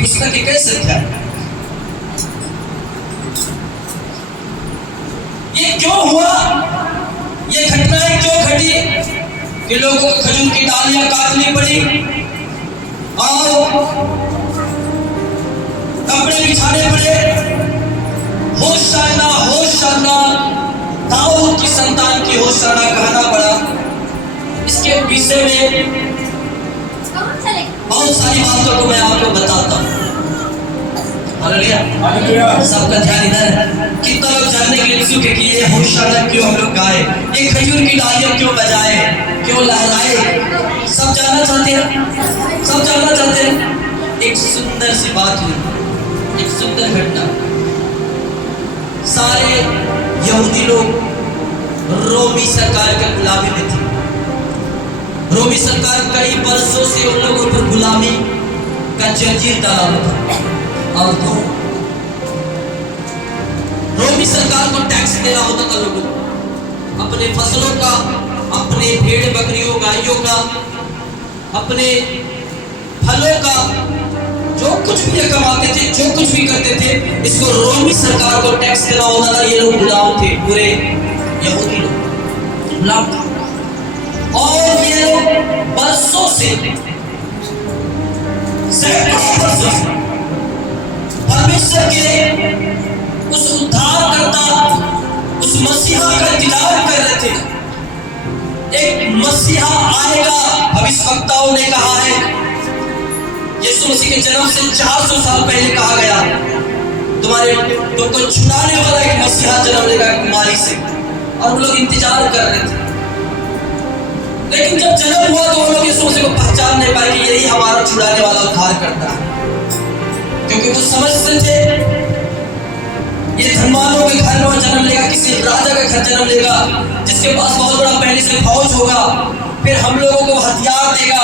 की पुस्तक के कैसे अध्याय। ये क्यों हुआ, ये घटनाएं क्यों घटी कि लोगों को खजूर की डालियां काटनी पड़ी और कपड़े बिछाने पड़े। होशाना होशाना, दाऊद की संतान की होशाना कहना पड़ा। इसके विषय में बहुत सारी बातों को मैं आपको बताता हूँ। सबका ध्यान इधर है। कितना लोग जानने के लिए इच्छुक है कि ये होशाना क्यों हम लोग गाए, ये खजूर की डालियां क्यों बजाए, क्यों लहराए। सब जानना चाहते हैं, सब जानना चाहते हैं। एक सुंदर सी बात हुई, एक सुंदर घटना। सारे यहूदी लोग रोमी सरकार के गुलामी में थे। रोमी सरकार कई वर्षों से उन लोगों पर गुलामी का जंजीर डाला हुआ था। और तो रोमी सरकार को टैक्स देना होता था लोगों को, अपने फसलों का, अपने भेड़ बकरियों गायों का, अपने फलों का, जो कुछ भी कमाते थे, जो कुछ भी करते थे, इसको रोमी सरकार को टैक्स देना होता था। ये लोग गुलाम थे, पूरे यहूदी लोग गुलाम थे। और ये लोग वर्षों से, सैकड़ों वर्षों से परमेश्वर के उस उद्धारकर्ता, उस मसीहा का इंतजार कर रहे थे। एक मसीहा आएगा, भविष्यवक्ताओं ने कहा है। यीशु मसीह के जन्म से 400 साल पहले कहा गया, तुमको छुड़ाने वाला एक मसीहा जन्म लेगा बीमारी से। और वो लोग इंतजार कर रहे थे। लेकिन जब जन्म हुआ तो वो लोग यीशु मसीह को पहचान नहीं पाए कि यही हमारा छुड़ाने वाला उद्धार करता है, क्योंकि वो समझते थे ये धनवानों के घर में जन्म लेगा, किसी राजा का घर जन्म लेगा, जिसके पास बहुत बड़ा पहले से फौज होगा, फिर हम लोगों को हथियार देगा,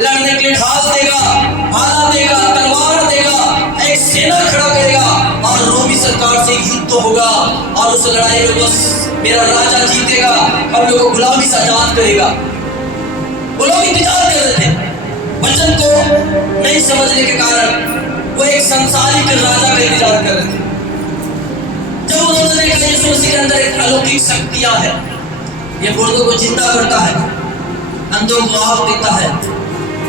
लड़ने के लिए ढाल देगा, भाला देगा, तलवार देगा, एक सेना खड़ा करेगा और रोमी सरकार से युद्ध होगा और उस लड़ाई में बस मेरा राजा जीतेगा, हम लोगों को गुलामी से आजाद करेगा। वो लोग इंतजार कर रहे थे। वचन को नहीं समझने के कारण वो एक संसारिक राजा का इंतजार कर रहे थे। जब उन्होंने देखा यीशु मसीह के अंदर एक अलौकिक शक्तियां है, ये मुर्दों को जिंदा करता है, अंधों को आँख देता है,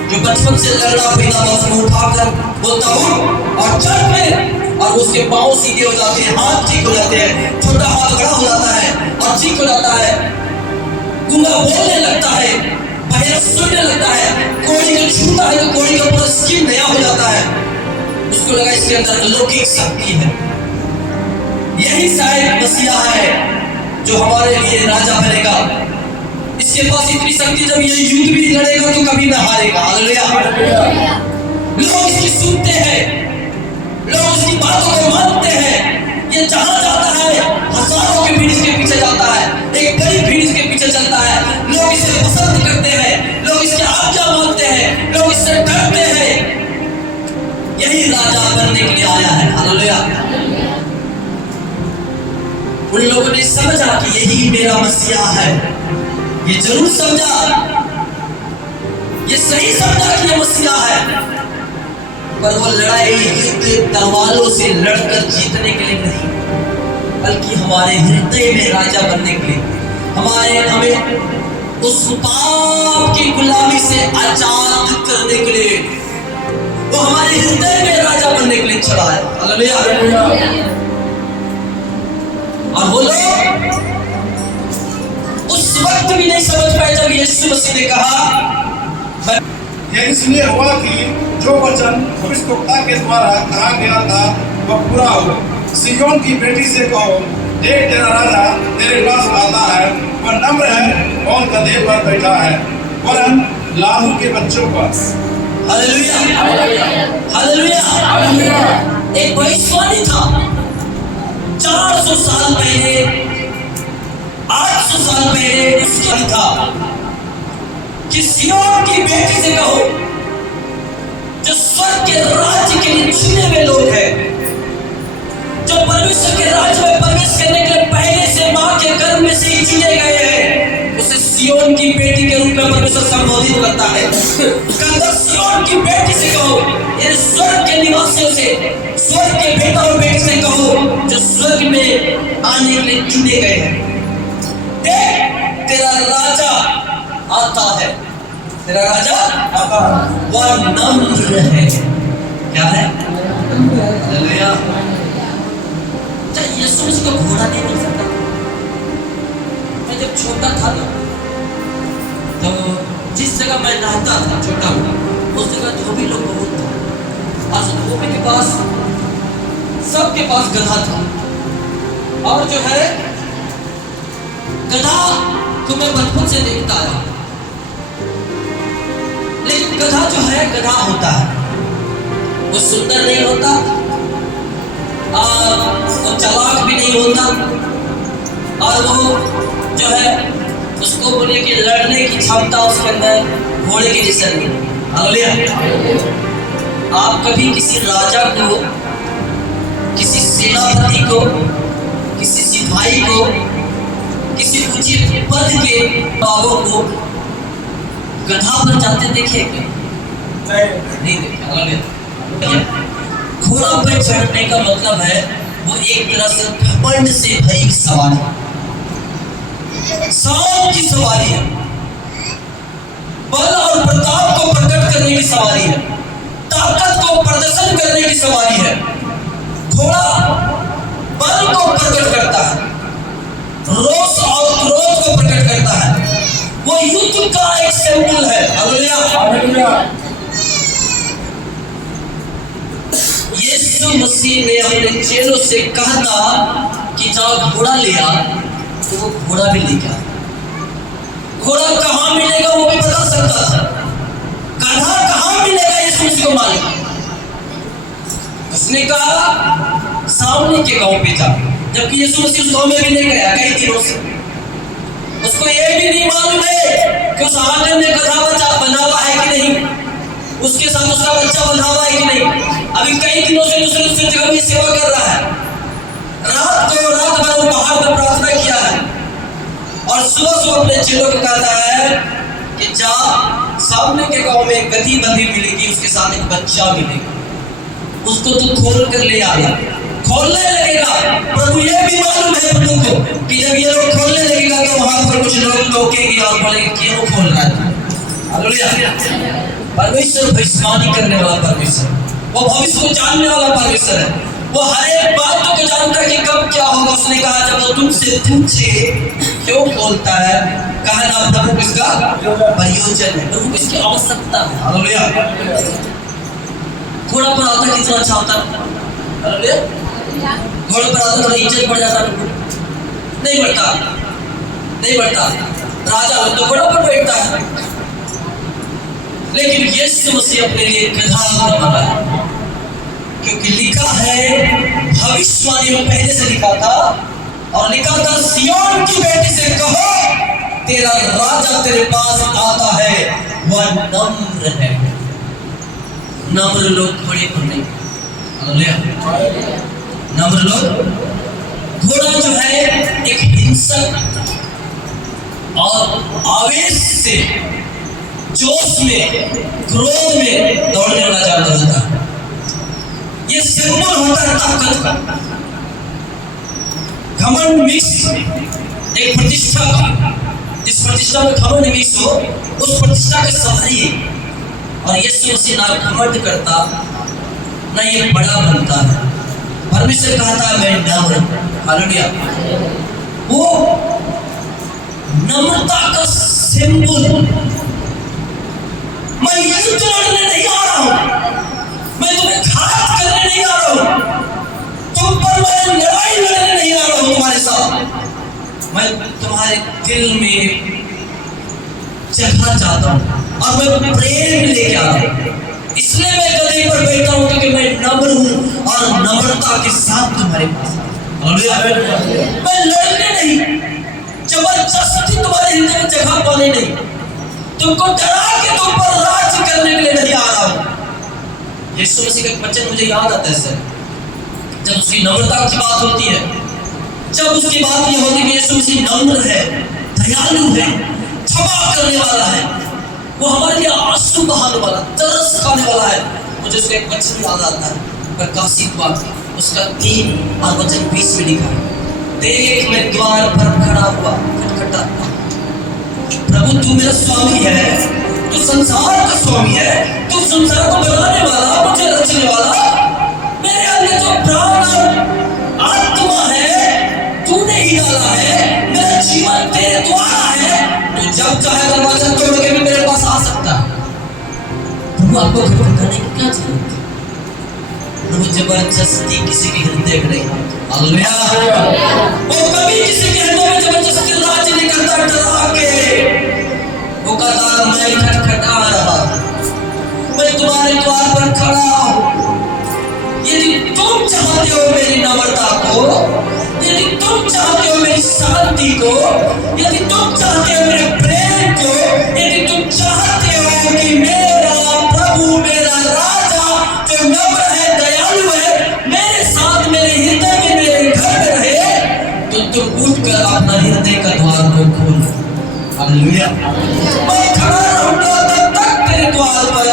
जो बचपन से लड़ना पैदा उसको उठाकर बोलता हूँ और चल पे, और उसके पाँव सीधे हो जाते हैं, हाथ ठीक हो जाते हैं, छोटा हाथ बड़ा हो जाता है और ठीक हो जाता है, गूंगा बोलने लगता है, बहरा सुनने लगता है, कोड़ी को छूता है तो कोड़ी का पूरा स्किन नया हो जाता है। उसको लगा इसके अंदर अलौकिक शक्ति है, यही शायद मसीहा है जो हमारे लिए राजा बनेगा। इसके पास इतनी शक्ति, जब ये युद्ध भी लड़ेगा तो कभी न हारेगा। हालेलुया। लोग इसकी सुनते हैं, लोग इसकी बातों को मानते हैं। ये जहां जाता है हजारों की भीड़ इसके पीछे जाता है, एक बड़ी भीड़ इसके पीछे चलता है। लोग इसे पसंद करते हैं, लोग इसकी आज्ञा मानते हैं, लोग इससे डरते हैं। यही राजा बनने के लिए आया है। हालेलुया। उन लोगों ने समझा कि यही मेरा मसीहा है, ये जरूर समझा, ये सही समझा कि ये मसीहा है। पर वो लड़ाई युद्ध तलवारों से लड़कर जीतने के लिए नहीं, बल्कि हमारे हृदय में राजा बनने के लिए, हमें उस पाप की गुलामी से आजाद करने के लिए, वो हमारे हृदय में राजा बनने के लिए चला है। हालेलुया। और वो लोग उस वक्त भी नहीं समझ पाए जब यीशु मसीह ने कहा। यह इसलिए हुआ कि जो वचन भविष्यवक्ता के द्वारा कहा गया था वह पूरा हो। सिय्योन की बेटी से कहो, देख तेरा राजा तेरे पास आता है, वह नम्र है और गधे पर बैठा है, वरन लाहू के बच्चों पर। हालेलुया। हालेलुया। एक भविष्यवाणी था 400 साल पहले, 800 साल पहले उसका था कि सिय्योन की बेटी से कहो, जो स्वर्ग के राज्य के लिए चुने हुए लोग हैं, जो परमेश्वर के राज्य में प्रवेश करने के लिए पहले से मां के गर्भ में से ही चुने गए हैं, उसे सिय्योन की बेटी के रूप में में परमेश्वर संबोधित करता है। कहता सिय्योन की बेटी से कहो, यानी स्वर्ग के निवासियों से, स्वर्ग के बेटा और बेटी से कहो जो स्वर्ग में आने के लिए चुने गए हैं, देख तेरा राजा आता है, तेरा राजा आता है, वह नम्र है। क्या है? हालेलुया। यीशु मसीह को घोड़ा नहीं मिल सकता। मैं जब छोटा था ना, तो जिस जगह मैं नहाता था छोटा उस जगह धोबी लोग बहुत था, और धोबी के पास सबके पास गधा था। और जो है गधा को मैं बचपन से देखता आया, लेकिन गधा जो है गधा होता है, वो सुंदर नहीं होता, वो चालाक भी नहीं होता, और वो जो है उसको बोले कि लड़ने की क्षमता उसके अंदर घोड़े के जैसा नहीं। हालेलुया। आप कभी किसी राजा को, किसी सेनापति को, किसी सिपाही को, किसी उचित पद के बाबों को गधा पर जाते देखे क्या? नहीं देखे। हालेलुया। घोड़ा पर चढ़ने का मतलब है वो एक तरह से घमंड से भरी सवारी, शान की सवारी है, बल और प्रताप को प्रकट करने की सवारी है, ताकत को प्रदर्शन करने की सवारी है। घोड़ा बल को प्रकट करता है, रोष और क्रोध को प्रकट करता है, वो युद्ध का एक सिंबल है। हालेलुया। यीशु मसीह ने अपने चेलों से कहा था कि जाओ घोड़ा ले आ, तो वो घोड़ा भी लेके आया। घोड़ा कहाँ मिलेगा वो भी बता सकता था, गधा कहाँ मिलेगा यीशु मसीह को मालूम। उसने कहा सामने के गांव पे जा, जबकि यीशु मसीह उस गांव में भी नहीं गया कई दिनों से। उसको ये भी नहीं मालूम है कि उस आंगन में गधा बच्चा बना हुआ है कि नहीं, उसके साथ उसका बच्चा बंधा हुआ है कि नहीं। अभी कई दिनों से दूसरे जगह में सेवा कर रहा है, रात भर वो पहाड़ पर प्रार्थना किया है, और सुबह अपने चेलों को कहता है कि जा सामने के गांव में गधी बंधी मिलेगी, उसके साथ एक बच्चा मिलेगा, उसको तू खोल कर ले आया। खोलने लगेगा, प्रभु ये भी मालूम है प्रभु को कि जब ये लोग खोलने लगेगा तो वहां पर कुछ लोग टोकेंगे और बोलेंगे क्यों खोल रहा है। हालेलुया। परमेश्वर भविष्यवाणी करने वाला परमेश्वर, वो भविष्य को जानने वाला परमेश्वर है, वो हर एक बातों को जानता है कि कब क्या होगा। उसने कहा जब वो तुमसे पूछे क्यों खोलता है, कहा ना प्रभु किसका प्रयोजन है, प्रभु किसकी आवश्यकता है। हालेलुया। घोड़ा पर आता कितना अच्छा होता है। हालेलुया। घोड़े पर आता थोड़ा इज्जत बढ़ जाता, नहीं बढ़ता, नहीं बढ़ता। राजा हो तो घोड़ा पर बैठता है, लेकिन यीशु मसीह अपने लिए गधा बना है, क्योंकि लिखा है भविष्यवाणी में पहले से लिखा था, और लिखा था सिय्योन की बेटी से कहो तेरा राजा तेरे पास आता है, वह नम्र है। नम्र लोग घोड़े पर नहीं। हालेलुया। नम्र लोग, घोड़ा जो है एक हिंसक और आवेश से, जोश में, क्रोध में दौड़ने वाला जानवर होता है। ये सिंबल होता है ताकत का, घमंड मिक्स एक प्रतिष्ठा का, जिस प्रतिष्ठा में घमंड मिक्स हो उस प्रतिष्ठा के सवारी है। और यीशु मसीह ना घमंड करता ना ये बड़ा बनता है। परमेश्वर कहता है मैं नम्र। हालेलुया। वो नम्रता का सिंबल, मैं युद्ध लड़ने नहीं आ रहा हूं, मैं तुम्हें घात करने नहीं आ रहा हूं, तुम पर मैं लड़ाई लड़ने नहीं आ रहा हूं तुम्हारे साथ, मैं तुम्हारे दिल में जगह चाहता हूं और मैं प्रेम लेके आ रहा हूं। इसलिए मैं गधे पर बैठा हूं क्योंकि मैं नम्र हूं और नम्रता के साथ तुम्हारे पास मैं लड़ने नहीं, जबरदस्ती तुम्हारे हृदय में जगह पाने नहीं, तुमको डरा के तुम पर राज करने के लिए नहीं आ रहा हूं। यीशु मसीह का एक वचन मुझे याद आता है सर, जब उसकी नम्रता की बात होती है, जब उसकी बात ये होती है कि यीशु मसीह नम्र है, दयालु है, क्षमा करने वाला है, वो हमारे लिए आंसू बहाने वाला, तरस खाने वाला है। मुझे उसका एक वचन याद आता है, प्रकाशित वाक्य उसका 3 और वचन 20 में लिखा है, देख मैं द्वार पर खड़ा हुआ खटखटाता हूं। प्रभु तू मेरा स्वामी है, तू संसार का स्वामी है, तू संसार को बनाने वाला, मुझे रचने वाला, मेरे अंदर जो प्राण और आत्मा है तूने ही डाला है, मेरा जीवन तेरे द्वारा है। तू जब चाहे दरवाजा तोड़ के भी मेरे पास आ सकता है। प्रभु आपको खटखटाने की क्या जरूरत है? प्रभु जबरदस्ती किसी के हृदय में नहीं, हालेलुया। वो कभी किसी के हृदय में जबरदस्ती राज नहीं करता, डरा के वो कहता मैं खटखटा रहा, मैं तुम्हारे द्वार पर खड़ा हूं। यदि तुम चाहते हो मेरी नम्रता को, यदि तुम चाहते हो मेरी शांति को, यदि तुम चाहते हो मेरे प्रेम को, यदि तुम चाहते हो कि मेरा प्रभु मेरा राजा जो नम्र है, दयालु है, मेरे साथ मेरे हृदय में मेरे घर में रहे, तो तुम उठ कर अपना हृदय का द्वार को खोलो। हालेलुया। मैं खड़ा रहूंगा तब तक तेरे द्वार पर,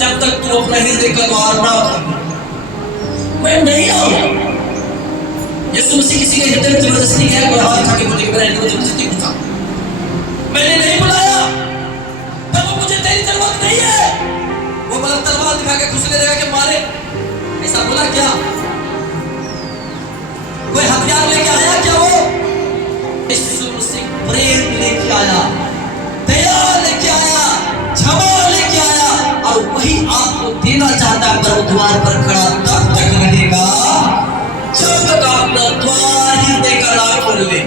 जब तक तू अपना हृदय का द्वार ना खोले। मैं नहीं आऊंगा। यीशु मसीह किसी के हृदय में जबरदस्ती गया, कोई हाथ उठा के बोले मेरा हृदय में जबरदस्ती घुसा, मैंने नहीं बुलाया, तब मुझे तेरी जरूरत नहीं है। वो बड़ा तलवार दिखा के घुसने लगा के मारे, ऐसा बोला क्या? कोई हथियार लेके आया क्या? वो यीशु मसीह प्रेम लेके आया, दया लेके आया, क्षमा लेके आया, और वही आपको देना चाहता है। पर द्वार पर खड़ा तब तक रहेगा जब तक अपना द्वार हृदय का ना खोल ले।